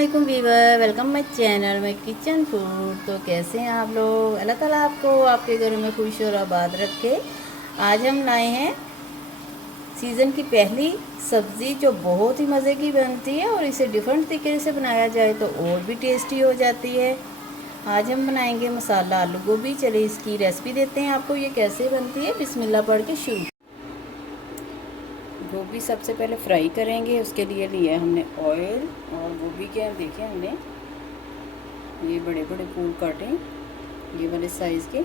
वालेकुम Weaver, welcome my channel में kitchen food. तो कैसे हैं आप लोग? अल्लाह ताला आपको आपके घरों में खुश और आबाद रखे। आज हम लाए हैं सीज़न की पहली सब्ज़ी जो बहुत ही मज़े की बनती है और इसे डिफरेंट तरीके से बनाया जाए तो और भी टेस्टी हो जाती है। आज हम बनाएंगे मसाला आलू गोभी। चलिए इसकी रेसिपी देते हैं आपको, ये कैसे बनती है। बिस्मिल्लाह पढ़ के शुरू। गोभी सबसे पहले फ्राई करेंगे, उसके लिए लिया हमने ऑयल। और गोभी के देखें हमने ये बड़े बड़े फूल काटे, ये वाले साइज़ के।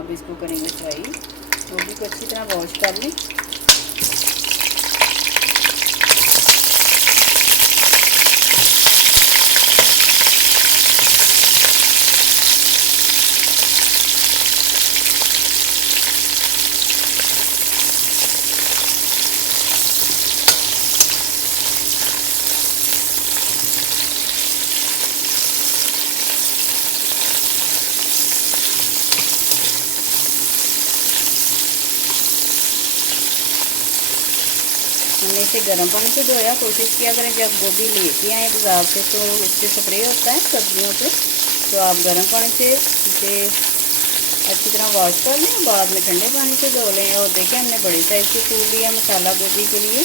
अब इसको करेंगे फ्राई। गोभी को अच्छी तरह वॉश कर लें। हमने इसे गर्म पानी से धोया। कोशिश किया करें जब गोभी लेके आए बाज़ार से तो इससे स्प्रे होता है सब्जियों पे, तो आप गर्म पानी से इसे अच्छी तरह वॉश कर लें, बाद में ठंडे पानी से धो लें। और देखें हमने बड़े साइज़ के फूल लिया मसाला गोभी के लिए।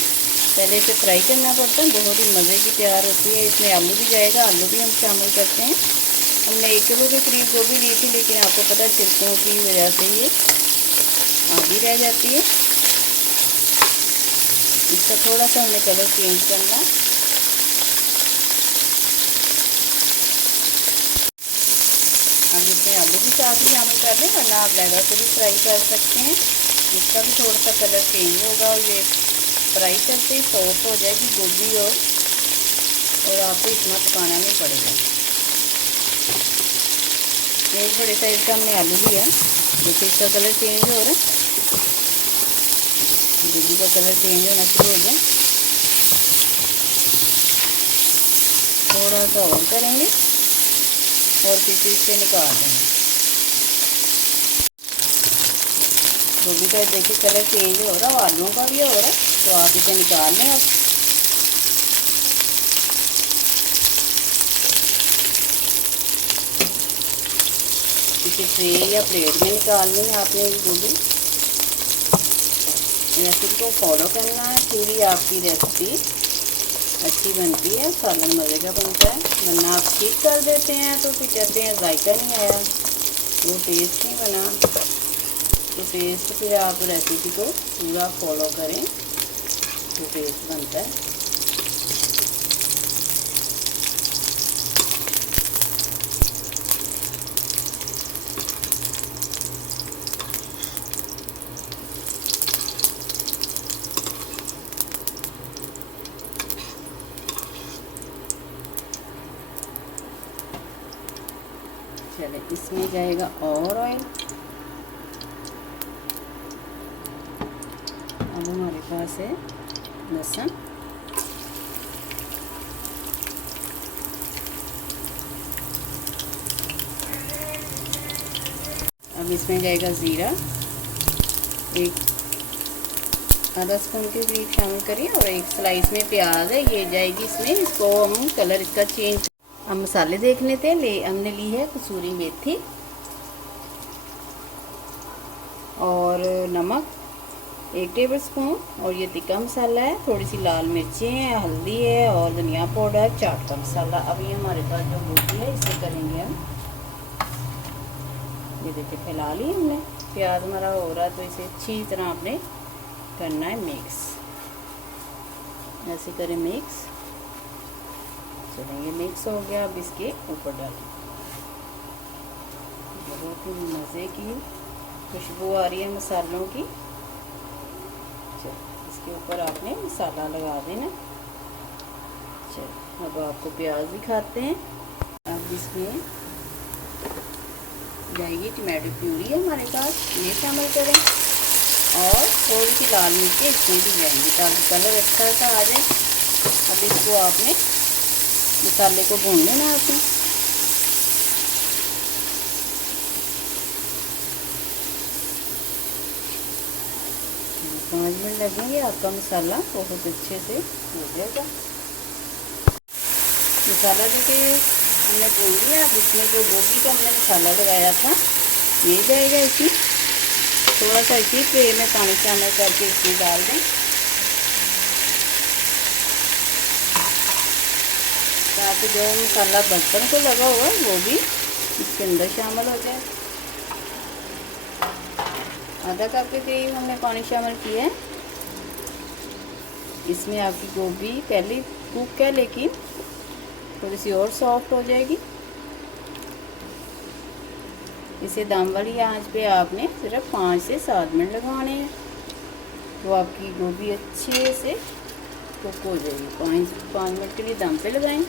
पहले इसे फ्राई करना पड़ता है, बहुत ही मज़े की तैयार होती है। इसमें आलू भी जाएगा, आलू भी हम शामिल करते हैं। हमने 1 किलो के करीब गोभी ली थी, लेकिन आपको पता है छिलकों की वजह से ये आधी रह जाती है। इसका थोड़ा सा हमने कलर चेंज करना है। अब इसमें आलू भी साथ ही शामिल कर दें, वरना आप लहदा से भी फ्राई कर सकते हैं। इसका भी थोड़ा सा कलर चेंज होगा और ये फ्राई करते ही सॉफ्ट हो जाएगी गोभी। और आपको इतना पकाना नहीं पड़ेगा। एक बड़े साइज़ का हमने आलू लिया, देखिए इसका कलर चेंज हो रहा है। गोभी का कलर चेंज होना शुरू हो गया। थोड़ा सा और करेंगे और फिर इसे निकाल देंगे। गोभी का देखिए कलर चेंज हो रहा है और आलूओं का भी हो रहा है, तो आप इसे निकाल लें। अब किसी ट्रे या प्लेट में निकालनी है आपने गोभी। रेसिपी को फॉलो करना है, फिर ही आपकी रेसिपी अच्छी बनती है, सालन मज़े का बनता है। वरना आप स्किप कर देते हैं तो फिर कहते हैं जायका नहीं आया, वो टेस्ट नहीं बना। तो टेस्ट फिर आप रेसिपी को पूरा फॉलो करें तो टेस्ट बनता है। चले इसमें जाएगा और ऑयल। अब हमारे पास है लहसुन। अब इसमें जाएगा ज़ीरा, एक आधा स्पून के करीब शामिल करिए। और एक स्लाइस में प्याज है, ये जाएगी इसमें। इसको हम कलर इसका चेंज। अब मसाले देख लेते हैं। हमने ली है कसूरी मेथी और नमक 1 टेबलस्पून, और ये तिक्का मसाला है, थोड़ी सी लाल मिर्चें हैं, हल्दी है और धनिया पाउडर, चाट का मसाला। अब ये हमारे पास जो गोभी है इसे करेंगे हम, ये देखिए फैला ली हमने। प्याज हमारा हो रहा है तो इसे अच्छी तरह आपने करना है मिक्स। ऐसे करें मिक्स। चलिए ये मिक्स हो गया। अब इसके ऊपर डालें। बहुत ही मज़े की खुशबू आ रही है मसालों की। चलो इसके ऊपर आपने मसाला लगा देना। चलो अब आपको प्याज दिखाते हैं। अब इसमें जाएगी टमाटो प्यूरी है हमारे पास, ये शामिल करें। और थोड़ी सी लाल मिर्ची इसमें भी जाएंगी ताकि कलर अच्छा सा आ जाए। अब इसको आपने मसाले को भून लेना है आपने। 5 मिनट लगेंगे, आपका मसाला बहुत अच्छे से हो जाएगा। मसाला देखिए हमने भून लिया। अब इसमें जो गोभी का हमने मसाला लगाया था ये जाएगा इसमें। थोड़ा सा इसी ट्रे में पानी शामिल करके इसमें डाल दें ताकि जो मसाला बर्तन को लगा हुआ है वो भी इसके अंदर शामिल हो जाए। आधा कप के करीब हमने पानी शामिल किया है। इसमें आपकी गोभी पहले कुक है लेकिन थोड़ी सी और सॉफ्ट हो जाएगी। इसे दम वाली आंच पे आपने सिर्फ 5 से 7 मिनट लगाने हैं तो आपकी गोभी अच्छे से कुक हो जाएगी। 5 मिनट के लिए दम पे लगाएं।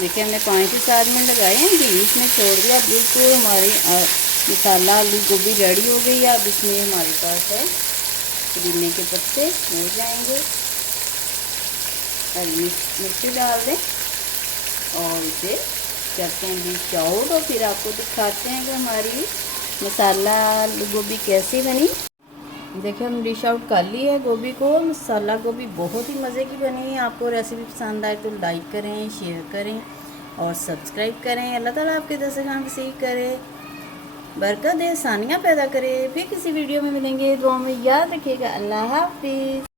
देखिए हमने 5 से 7 मिनट लगाए हैं, बीच में छोड़ दिया। बिल्कुल हमारी मसाला आलू गोभी रेडी हो गई है। अब इसमें हमारे पास है पुदीने के पत्ते हो जाएंगे, हरी मिर्ची डाल दें और इसे करते हैं डिश आउट और फिर आपको दिखाते हैं कि हमारी मसाला आलू गोभी कैसी बनी। देखिए हम डिश आउट कर ली है गोभी को। मसाला गोभी बहुत ही मज़े की बनी है। आपको रेसिपी पसंद आए तो लाइक करें, शेयर करें और सब्सक्राइब करें। अल्लाह ताला आपके दस्तरखान पे सही करे, बरकत दे, आसानियाँ पैदा करे। फिर किसी वीडियो में मिलेंगे। दुआ में याद रखिएगा। अल्लाह हाफिज़।